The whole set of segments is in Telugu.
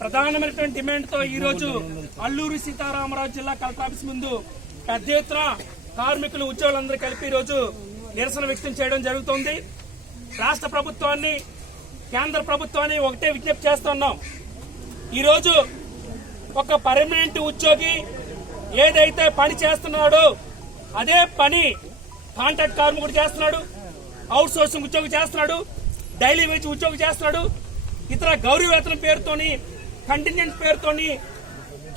ప్రధానమైనటువంటి డిమాండ్తో ఈరోజు అల్లూరి సీతారామరాజు జిల్లా కలెక్టర్ ఆఫీస్ ముందు పెద్ద ఎత్తున కార్మికులు ఉద్యోగులందరూ కలిపి ఈరోజు నిరసన వ్యక్తం చేయడం జరుగుతోంది. రాష్ట్ర ప్రభుత్వాన్ని కేంద్ర ప్రభుత్వాన్ని ఒకటే విజ్ఞప్తి చేస్తున్నాం. ఈరోజు ఒక పర్మనెంట్ ఉద్యోగి ఏదైతే పని చేస్తున్నాడో అదే పని కాంట్రాక్ట్ కార్మికుడు చేస్తున్నాడు, అవుట్ సోర్సింగ్ ఉద్యోగి చేస్తున్నాడు, డైలీ వేజ్ ఉద్యోగి చేస్తున్నాడు, ఇతర గౌరవ వేతనం పేరుతోని, కంటింజెంట్ పేరుతోని,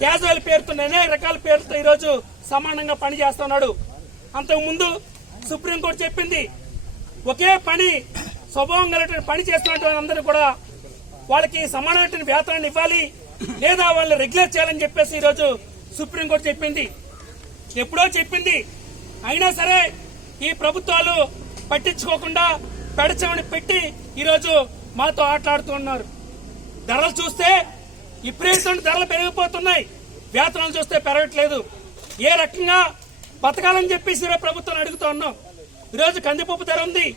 క్యాజువల్ పేరుతో అనేక రకాల పేరుతో ఈరోజు సమానంగా పని చేస్తున్నాడు. అంతకుముందు సుప్రీంకోర్టు చెప్పింది ఒకే పని స్వభావం కలిగిన పని చేస్తున్నటువంటి అందరూ కూడా వాళ్ళకి సమానమైన వేతనాన్ని ఇవ్వాలి లేదా వాళ్ళని రెగ్యులేట్ చేయాలని చెప్పేసి ఈరోజు సుప్రీంకోర్టు చెప్పింది. ఎప్పుడో చెప్పింది. అయినా సరే ఈ ప్రభుత్వాలు పట్టించుకోకుండా పెడచమని పెట్టి ఈరోజు మాతో ఆటలాడుతున్నారు. ధరలు చూస్తే విపరీతమైన ధరలు పెరిగిపోతున్నాయి, వేతనాలు చూస్తే పెరగట్లేదు. ఏ రకంగా బతకాలని చెప్పేసి ప్రభుత్వం అడుగుతూ ఉన్నాం. ఈరోజు కందిపప్పు ధర ఉంది,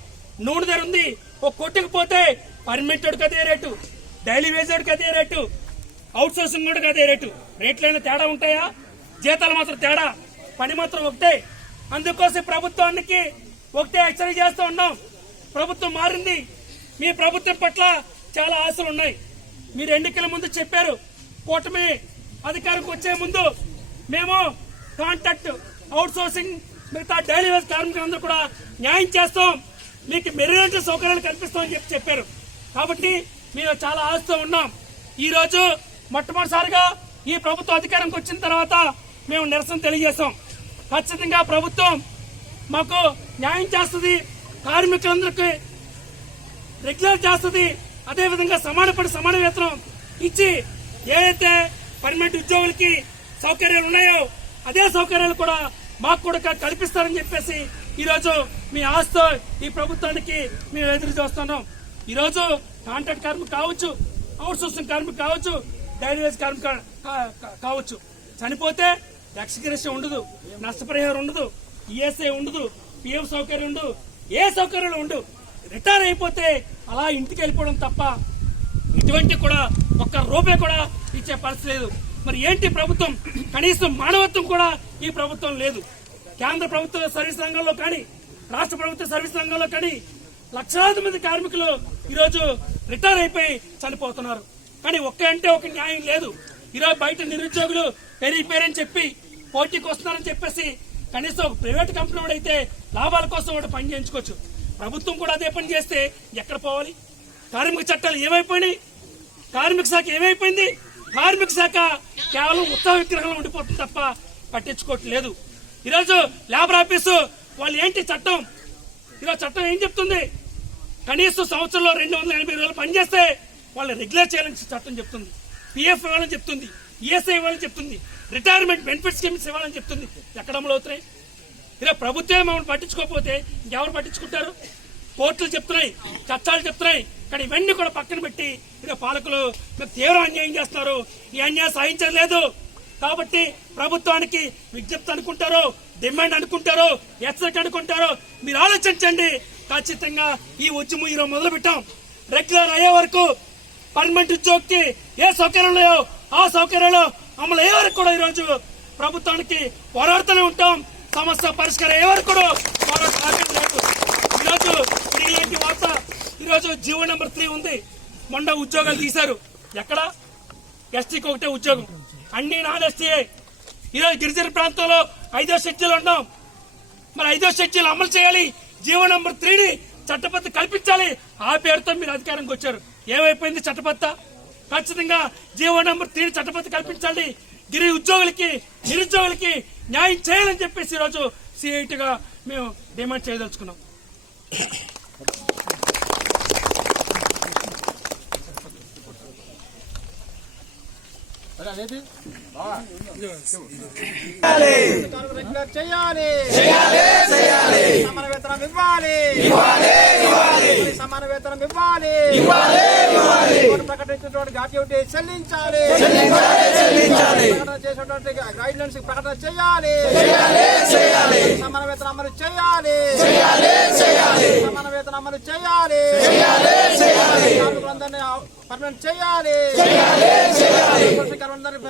నూనె ధర ఉంది. ఒక కొట్టుకుపోతే పర్మనెంట్ అదే రేటు, డైలీ వేజ్ అదే రేటు, అవుట్ సోర్సింగ్ కూడా అదే రేటు. రేట్లైనా తేడా ఉంటాయా? జీతాలు మాత్రం తేడా, పని మాత్రం ఒకటే. అందుకోసం ప్రభుత్వానికి ఒకటే హెచ్చరిక చేస్తూ ఉన్నాం. ప్రభుత్వం మారింది. మీ ప్రభుత్వం పట్ల చాలా ఆశలు ఉన్నాయి. మీరు ఎన్నికల ముందు చెప్పారు, కూటమి అధికారికి వచ్చే ముందు మేము కాంట్రాక్ట్, అవుట్ సోర్సింగ్, మిగతా డైలీ వేజ్ కార్మికులందరూ కూడా న్యాయం చేస్తాం, మీకు మెరుగైన సౌకర్యాలు కల్పిస్తామని చెప్పారు. కాబట్టి మేము చాలా ఆశతో ఉన్నాం. ఈ రోజు మొట్టమొదటిసారిగా ఈ ప్రభుత్వం అధికారంకి వచ్చిన తర్వాత మేము నిరసన తెలియజేశాం. ఖచ్చితంగా ప్రభుత్వం మాకు న్యాయం చేస్తుంది, కార్మికులందరికీ రెగ్యులర్ చేస్తుంది, అదేవిధంగా సమాన వేతనం ఇచ్చి ఏదైతే పర్మనెంట్ ఉద్యోగులకి సౌకర్యాలు ఉన్నాయో అదే సౌకర్యాలు కూడా మాకు కూడా కల్పిస్తారని చెప్పేసి ఈరోజు మీ ఆశతో ఈ ప్రభుత్వానికి మేము ఎదురు చూస్తున్నాం. ఈరోజు కాంట్రాక్ట్ కార్మికులు కావచ్చు, అవుట్ సోర్సింగ్ కార్మికులు కావచ్చు, డైలీ వేజ్ కార్మికులు కావచ్చు, చనిపోతే ఎక్స్గ్రేషన్ ఉండదు, నష్టపరిహారం ఉండదు, ఈఎస్ఐ ఉండదు, పిఎఫ్ సౌకర్యం ఉండదు, ఏ సౌకర్యాలు ఉండవు. రిటైర్ అయిపోతే అలా ఇంటికి వెళ్ళిపోవడం తప్ప ఇటువంటి కూడా ఒక్క రూపాయి కూడా ఇచ్చే పరిస్థితి లేదు. మరి ఏంటి ప్రభుత్వం? కనీసం మానవత్వం కూడా ఈ ప్రభుత్వం లేదు. కేంద్ర ప్రభుత్వ సర్వీస్ రంగంలో కానీ, రాష్ట్ర ప్రభుత్వ సర్వీస్ రంగంలో కానీ లక్షలాది మంది కార్మికులు ఈరోజు రిటైర్ అయిపోయి చనిపోతున్నారు. కానీ ఒక న్యాయం లేదు. ఈరోజు బయట నిరుద్యోగులు పెరిగిపోయారని చెప్పి పోటీకి వస్తున్నారని చెప్పేసి కనీసం ఒక ప్రైవేట్ కంపెనీ కూడా అయితే లాభాల కోసం కూడా పని చేయించుకోవచ్చు. ప్రభుత్వం కూడా అదే పని చేస్తే ఎక్కడ పోవాలి? కార్మిక చట్టాలు ఏమైపోయినాయి? కార్మిక శాఖ ఏమైపోయింది? కార్మిక శాఖ కేవలం ఉత్సవ విగ్రహంలో ఉండిపోతుంది తప్ప పట్టించుకోవట్లేదు. ఈరోజు లేబర్ ఆఫీసు వాళ్ళు ఏంటి చట్టం, ఈరోజు చట్టం ఏం చెప్తుంది? కనీసం సంవత్సరంలో 280 రోజులు పనిచేస్తే వాళ్ళు రెగ్యులర్ చేయాలని చట్టం చెప్తుంది, పిఎఫ్ ఇవ్వాలని చెప్తుంది, ఈఎస్ఐ ఇవ్వాలని చెప్తుంది, రిటైర్మెంట్ బెనిఫిట్ స్కీమ్స్ ఇవ్వాలని చెప్తుంది. ఎక్కడ అమలు అవుతున్నాయి? ఇలా ప్రభుత్వమే మమ్మల్ని పట్టించుకోకపోతే ఇంకెవరు పట్టించుకుంటారు? కోర్టులు చెప్తున్నాయి, చట్టాలు చెప్తున్నాయి, కానీ ఇవన్నీ కూడా పక్కన పెట్టి ఇలా పాలకులు తీవ్ర అన్యాయం చేస్తున్నారు. ఈ అన్యాయం సహించలేదు. కాబట్టి ప్రభుత్వానికి విజ్ఞప్తి అనుకుంటారో, డిమాండ్ అనుకుంటారో, హెచ్చరిక అనుకుంటారో మీరు ఆలోచించండి. ఖచ్చితంగా ఈ ఉద్యమం ఈరోజు మొదలు పెట్టాం. రెగ్యులర్ అయ్యే వరకు పర్మనెంట్ ఉద్యోగికి ఏ సౌకర్యాలు ఉన్నాయో ఆ సౌకర్యాలు అమలు అయ్యే వరకు కూడా ఈరోజు ప్రభుత్వానికి పోరాడుతూనే ఉంటాం. సమస్య పరిష్కారం అయ్యే వరకు కూడా పోరాటం. ఈరోజు ఇలాంటి వార్త, ఈరోజు జీవో నెంబర్ 3 ఉంది. మొన్న ఉద్యోగాలు తీశారు. ఎక్కడ? ఎస్టీకి ఒకటే ఉద్యోగం, అన్ని నాన్ ఎస్టీఏ. ఈరోజు గిరిజన ప్రాంతంలో 5వ షెడ్యూల్ ఉన్నాం. మరి 5వ షెడ్యూల్ అమలు చేయాలి, జీవో నెంబర్ 3ని చట్టబద్ధ కల్పించాలి. ఆ పేరుతో మీరు అధికారంకి వచ్చారు. ఏమైపోయింది చట్టబద్ధ? ఖచ్చితంగా జీవో నెంబర్ 3ని చట్టబద్ధ కల్పించాలి. గిరి ఉద్యోగులకి, నిరుద్యోగులకి న్యాయం చేయాలని చెప్పేసి ఈరోజు సిఐటిగా మేము డిమాండ్ చేయదలుచుకున్నాం. సమాన వేతనం ఇవ్వాలి, సమాన వేతనం ఇవ్వాలి, ప్రకటించినటువంటి గ్రాట్యుటీ చెల్లించాలి, ప్రకటన చేసినటువంటి గైడ్ లైన్స్ ప్రకటన చేయాలి, సమాన వేతనం అమలు చేయాలి, సమాన వేతనం అమలు చేయాలి, కార్మికులందరినీ పర్మనెంట్ చేయాలి. అందరి